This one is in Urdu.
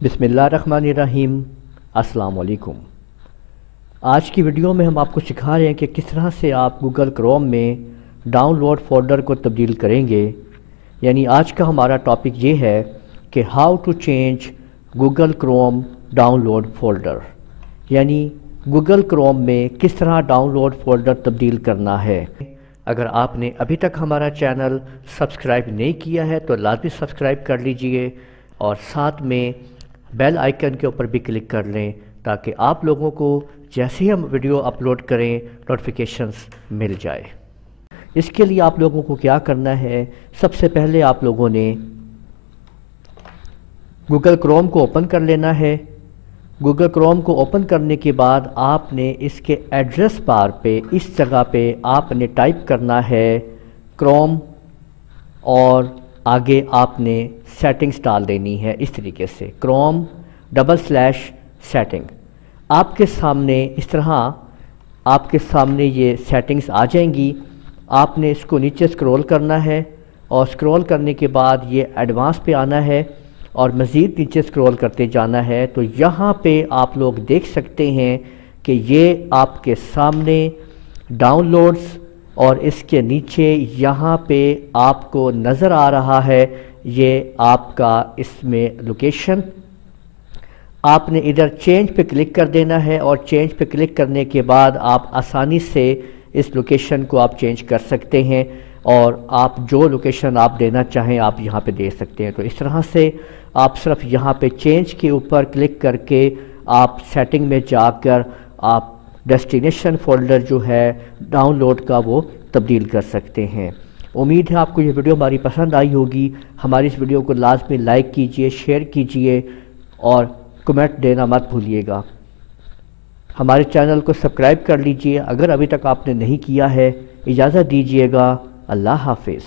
بسم اللہ الرحمن الرحیم۔ السلام علیکم۔ آج کی ویڈیو میں ہم آپ کو سکھا رہے ہیں کہ کس طرح سے آپ گوگل کروم میں ڈاؤن لوڈ فولڈر کو تبدیل کریں گے۔ یعنی آج کا ہمارا ٹاپک یہ ہے کہ how to change Google Chrome download folder, یعنی گوگل کروم میں کس طرح ڈاؤن لوڈ فولڈر تبدیل کرنا ہے۔ اگر آپ نے ابھی تک ہمارا چینل سبسکرائب نہیں کیا ہے تو لازمی سبسکرائب کر لیجئے اور ساتھ میں بیل آئیکن کے اوپر بھی کلک کر لیں تاکہ آپ لوگوں کو جیسے ہی ہم ویڈیو اپلوڈ کریں نوٹیفیکیشنز مل جائے۔ اس کے لیے آپ لوگوں کو کیا کرنا ہے، سب سے پہلے آپ لوگوں نے گوگل کروم کو اوپن کر لینا ہے۔ گوگل کروم کو اوپن کرنے کے بعد آپ نے اس کے ایڈریس بار پہ اس جگہ پہ آپ نے ٹائپ کرنا ہے کروم، اور آگے آپ نے سیٹنگز ڈال دینی ہے اس طریقے سے chrome/setting۔ آپ کے سامنے اس طرح آپ کے سامنے یہ سیٹنگز آ جائیں گی۔ آپ نے اس کو نیچے سکرول کرنا ہے اور سکرول کرنے کے بعد یہ ایڈوانس پہ آنا ہے اور مزید نیچے سکرول کرتے جانا ہے، تو یہاں پہ آپ لوگ دیکھ سکتے ہیں کہ یہ آپ کے سامنے ڈاؤن لوڈز، اور اس کے نیچے یہاں پہ آپ کو نظر آ رہا ہے یہ آپ کا اس میں لوکیشن۔ آپ نے ادھر چینج پہ کلک کر دینا ہے اور چینج پہ کلک کرنے کے بعد آپ آسانی سے اس لوکیشن کو آپ چینج کر سکتے ہیں، اور آپ جو لوکیشن آپ دینا چاہیں آپ یہاں پہ دے سکتے ہیں۔ تو اس طرح سے آپ صرف یہاں پہ چینج کے اوپر کلک کر کے آپ سیٹنگ میں جا کر آپ ڈیسٹینیشن فولڈر جو ہے ڈاؤن لوڈ کا وہ تبدیل کر سکتے ہیں۔ امید ہے آپ کو یہ ویڈیو ہماری پسند آئی ہوگی۔ ہماری اس ویڈیو کو لازمی لائک کیجئے، شیئر کیجئے اور کمنٹ دینا مت بھولیے گا۔ ہمارے چینل کو سبسکرائب کر لیجئے اگر ابھی تک آپ نے نہیں کیا ہے۔ اجازت دیجئے گا۔ اللہ حافظ۔